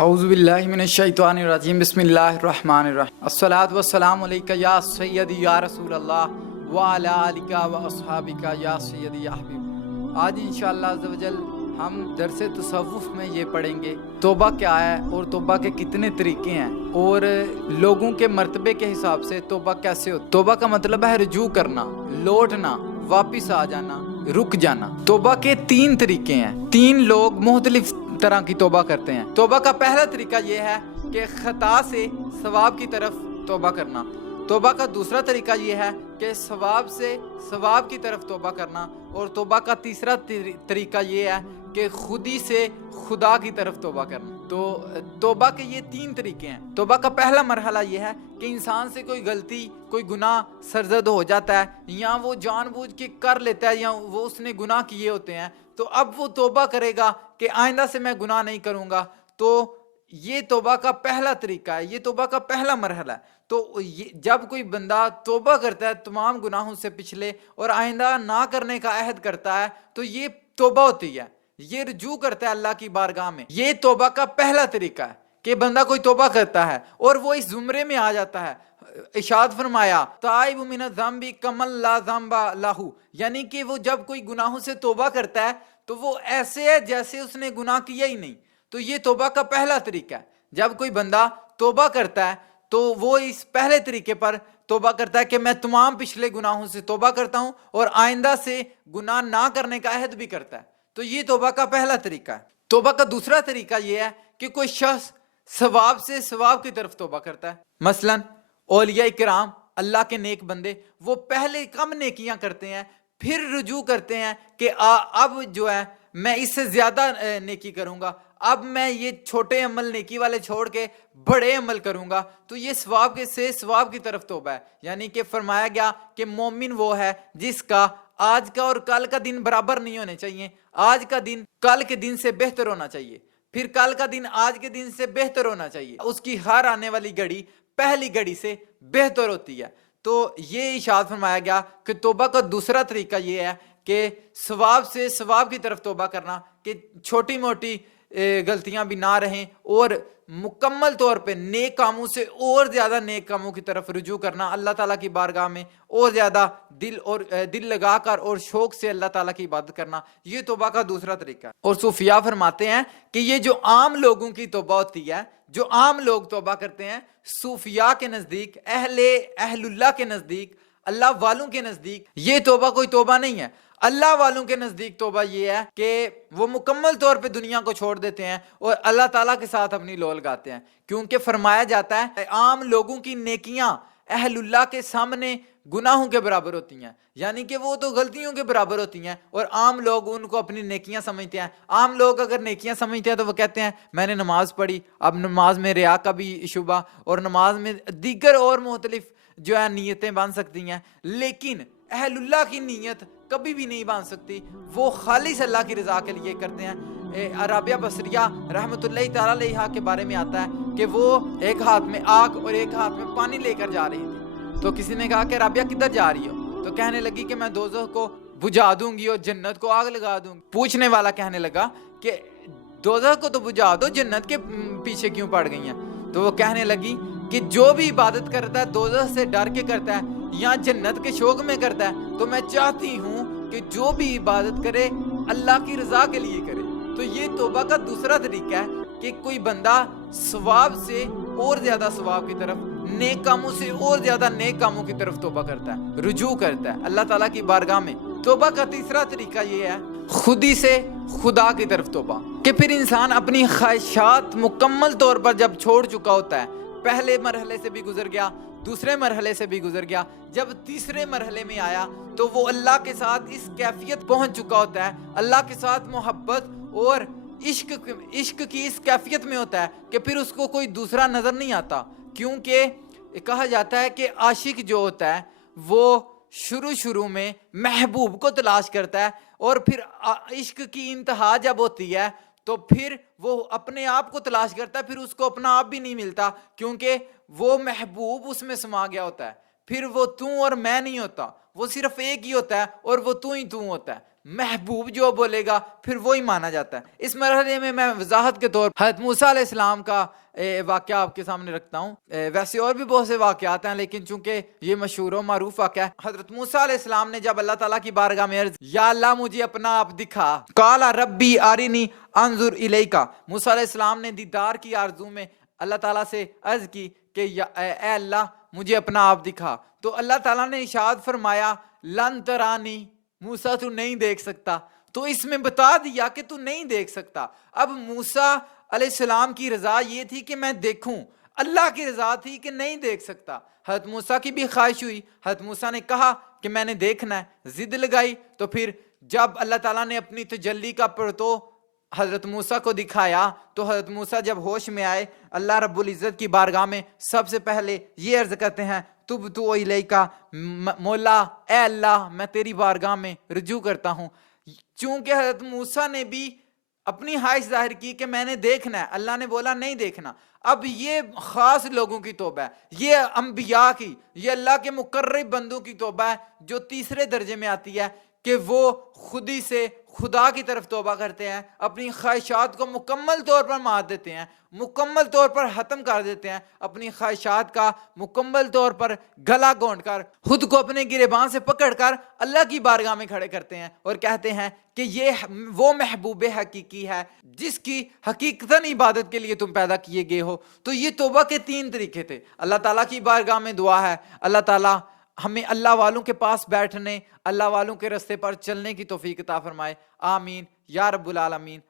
اعوذ باللہ من الشیطان الرجیم بسم اللہ الرحمن الرحیم الصلاۃ والسلام علیکہ یا سیدی یا رسول اللہ وعلی آلک و اصحابک یا سیدی یا حبیب۔ آج انشاءاللہ عز و جل ہم درس تصوف میں یہ پڑھیں گے توبہ کیا ہے اور توبہ کے کتنے طریقے ہیں اور لوگوں کے مرتبے کے حساب سے توبہ کیسے ہوتی۔ توبہ کا مطلب ہے رجوع کرنا، لوٹنا، واپس آ جانا، رک جانا۔ توبہ کے 3 طریقے ہیں، 3 لوگ مختلف طرح کی توبہ کرتے ہیں۔ توبہ کا پہلا طریقہ یہ ہے کہ خطا سے ثواب کی طرف توبہ کرنا۔ توبہ کا دوسرا طریقہ یہ ہے کہ ثواب سے ثواب کی طرف توبہ کرنا، اور توبہ کا تیسرا طریقہ یہ ہے کہ خودی سے خدا کی طرف توبہ کرنا۔ تو توبہ کے یہ 3 طریقے ہیں۔ توبہ کا پہلا مرحلہ یہ ہے کہ انسان سے کوئی غلطی، کوئی گناہ سرزد ہو جاتا ہے، یا وہ جان بوجھ کے کر لیتا ہے، یا وہ اس نے گناہ کیے ہوتے ہیں، تو اب وہ توبہ کرے گا کہ آئندہ سے میں گناہ نہیں کروں گا۔ تو یہ توبہ کا پہلا طریقہ ہے، یہ توبہ کا پہلا مرحلہ ہے۔ تو جب کوئی بندہ توبہ کرتا ہے تمام گناہوں سے پچھلے اور آئندہ نہ کرنے کا عہد کرتا ہے، تو یہ توبہ ہوتی ہے، یہ رجوع کرتا ہے اللہ کی بارگاہ میں۔ یہ توبہ کا پہلا طریقہ ہے کہ بندہ کوئی توبہ کرتا ہے اور وہ اس زمرے میں آ جاتا ہے۔ ارشاد فرمایا تائب من الذنب کمن لا ذنب لہ، یعنی کہ وہ جب کوئی گناہوں سے توبہ کرتا ہے تو وہ ایسے ہے جیسے اس نے گناہ کیا ہی نہیں۔ تو یہ توبہ کا پہلا طریقہ ہے۔ جب کوئی بندہ توبہ کرتا ہے تو وہ اس پہلے طریقے پر توبہ کرتا ہے کہ میں تمام پچھلے گناہوں سے توبہ کرتا ہوں اور آئندہ سے گناہ نہ کرنے کا عہد بھی کرتا ہے۔ تو یہ توبہ کا پہلا طریقہ ہے۔ توبہ کا دوسرا طریقہ یہ ہے کہ کوئی شخص ثواب سے ثواب کی طرف توبہ کرتا ہے۔ مثلا اولیاء کرام، اللہ کے نیک بندے، وہ پہلے کم نیکیاں کرتے ہیں، پھر رجوع کرتے ہیں کہ اب جو ہے میں اس سے زیادہ نیکی کروں گا، اب میں یہ چھوٹے عمل نیکی والے چھوڑ کے بڑے عمل کروں گا۔ تو یہ ثواب سے ثواب کی طرف توبہ ہے۔ یعنی کہ فرمایا گیا کہ مومن وہ ہے جس کا آج کا اور کل کا دن برابر نہیں ہونے چاہیے، آج کا دن کل کے دن سے بہتر ہونا چاہیے، پھر کل کا دن آج کے دن سے بہتر ہونا چاہیے، اس کی ہر آنے والی گھڑی پہلی گھڑی سے بہتر ہوتی ہے۔ تو یہ ارشاد فرمایا گیا کہ توبہ کا دوسرا طریقہ یہ ہے کہ ثواب سے ثواب کی طرف توبہ کرنا، کہ چھوٹی موٹی غلطیاں بھی نہ رہیں اور مکمل طور پہ نیک کاموں سے اور زیادہ نیک کاموں کی طرف رجوع کرنا، اللہ تعالیٰ کی بارگاہ میں اور زیادہ دل لگا کر اور شوق سے اللہ تعالیٰ کی عبادت کرنا، یہ توبہ کا دوسرا طریقہ ہے۔ اور صوفیاء فرماتے ہیں کہ یہ جو عام لوگوں کی توبہ ہوتی ہے، جو عام لوگ توبہ کرتے ہیں، صوفیاء کے نزدیک، اہل اللہ کے نزدیک، اللہ والوں کے نزدیک یہ توبہ کوئی توبہ نہیں ہے۔ اللہ والوں کے نزدیک توبہ یہ ہے کہ وہ مکمل طور پہ دنیا کو چھوڑ دیتے ہیں اور اللہ تعالیٰ کے ساتھ اپنی لو لگاتے ہیں، کیونکہ فرمایا جاتا ہے عام لوگوں کی نیکیاں اہل اللہ کے سامنے گناہوں کے برابر ہوتی ہیں، یعنی کہ وہ تو غلطیوں کے برابر ہوتی ہیں، اور عام لوگ ان کو اپنی نیکیاں سمجھتے ہیں۔ عام لوگ اگر نیکیاں سمجھتے ہیں تو وہ کہتے ہیں میں نے نماز پڑھی، اب نماز میں ریا کا بھی شبہ، اور نماز میں دیگر اور مختلف جو ہے نیتیں بن سکتی ہیں، لیکن اہل اللہ کی نیت کبھی بھی نہیں بن سکتی، وہ خالص اللہ کی رضا کے لیے کرتے ہیں۔ رابعہ بصریہ رحمۃ اللہ تعالیٰ علیہا کے بارے میں آتا ہے کہ وہ ایک ہاتھ میں آگ اور ایک ہاتھ میں پانی لے کر جا رہی تھی، تو کسی نے کہا کہ رابعہ کدھر جا رہی ہو؟ تو کہنے لگی کہ میں دوزخ کو بجھا دوں گی اور جنت کو آگ لگا دوں گی۔ پوچھنے والا کہنے لگا کہ دوزخ کو تو بجھا دو، جنت کے پیچھے کیوں پڑ گئی ہیں؟ تو وہ کہنے لگی کہ جو بھی عبادت کرتا ہے دوزخ سے ڈر کے کرتا ہے یا جنت کے شوق میں کرتا ہے، تو میں چاہتی ہوں کہ جو بھی عبادت کرے اللہ کی رضا کے لیے کرے۔ تو یہ توبہ کا دوسرا طریقہ ہے کہ کوئی بندہ ثواب سے اور زیادہ ثواب کی طرف، نیک کاموں سے اور زیادہ نیک کاموں کی طرف توبہ کرتا ہے، رجوع کرتا ہے اللہ تعالیٰ کی بارگاہ میں۔ توبہ کا تیسرا طریقہ یہ ہے خودی سے خدا کی طرف توبہ، کہ پھر انسان اپنی خواہشات مکمل طور پر جب چھوڑ چکا ہوتا ہے، پہلے مرحلے سے بھی گزر گیا، دوسرے مرحلے سے بھی گزر گیا، جب تیسرے مرحلے میں آیا تو وہ اللہ کے ساتھ اس کیفیت پہنچ چکا ہوتا ہے، اللہ کے ساتھ محبت اور عشق کی اس کیفیت میں ہوتا ہے کہ پھر اس کو کوئی دوسرا نظر نہیں آتا، کیونکہ کہا جاتا ہے کہ عاشق جو ہوتا ہے وہ شروع میں محبوب کو تلاش کرتا ہے، اور پھر عشق کی انتہا جب ہوتی ہے تو پھر وہ اپنے آپ کو تلاش کرتا ہے، پھر اس کو اپنا آپ بھی نہیں ملتا، کیونکہ وہ محبوب اس میں سما گیا ہوتا ہے۔ پھر وہ تو اور میں نہیں ہوتا، وہ صرف ایک ہی ہوتا ہے اور وہ تو ہی تو ہوتا ہے۔ محبوب جو بولے گا پھر وہی مانا جاتا ہے۔ اس مرحلے میں وضاحت کے طور پر حضرت موسیٰ علیہ السلام کا واقعہ آپ کے سامنے رکھتا ہوں۔ ویسے اور بھی بہت سے واقعات ہیں، لیکن چونکہ یہ مشہور و معروف واقعہ ہے۔ حضرت موسیٰ علیہ السلام نے جب اللہ تعالیٰ کی بارگاہ میں عرض، یا اللہ مجھے اپنا آپ دکھا، قال ربی ارنی انظر الیک، موسیٰ علیہ السلام نے دیدار کی آرزو میں اللہ تعالیٰ سے عرض کی کہ اے اللہ مجھے اپنا آپ دکھا، تو اللہ تعالیٰ نے ارشاد فرمایا لن ترانی، موسیٰ تو نہیں دیکھ سکتا۔ تو اس میں بتا دیا کہ تو نہیں دیکھ سکتا۔ اب موسیٰ علیہ السلام کی رضا یہ تھی کہ میں دیکھوں، اللہ کی رضا تھی کہ نہیں دیکھ سکتا۔ حضرت موسیٰ کی بھی خواہش ہوئی، حضرت موسیٰ نے کہا کہ میں نے دیکھنا ہے، ضد لگائی۔ تو پھر جب اللہ تعالیٰ نے اپنی تجلی کا پرتو حضرت موسیٰ کو دکھایا تو حضرت موسیٰ جب ہوش میں آئے اللہ رب العزت کی بارگاہ میں سب سے پہلے یہ عرض کرتے ہیں تبت الیک، مولا اے اللہ میں تیری بارگاہ میں رجوع کرتا ہوں۔ چونکہ حضرت موسیٰ نے بھی اپنی خواہش ظاہر کی کہ میں نے دیکھنا ہے، اللہ نے بولا نہیں دیکھنا۔ اب یہ خاص لوگوں کی توبہ ہے، یہ انبیاء کی، یہ اللہ کے مقرب بندوں کی توبہ ہے جو تیسرے درجے میں آتی ہے کہ وہ خودی سے خدا کی طرف توبہ کرتے ہیں، اپنی خواہشات کو مکمل طور پر مار دیتے ہیں، مکمل طور پر ختم کر دیتے ہیں، اپنی خواہشات کا مکمل طور پر گلا گھونٹ کر خود کو اپنے گریباں سے پکڑ کر اللہ کی بارگاہ میں کھڑے کرتے ہیں اور کہتے ہیں کہ یہ وہ محبوب حقیقی ہے جس کی حقیقتاً عبادت کے لیے تم پیدا کیے گئے ہو۔ تو یہ توبہ کے 3 طریقے تھے۔ اللہ تعالیٰ کی بارگاہ میں دعا ہے، اللہ تعالیٰ ہمیں اللہ والوں کے پاس بیٹھنے، اللہ والوں کے رستے پر چلنے کی توفیق عطا فرمائے، آمین یا رب العالمین۔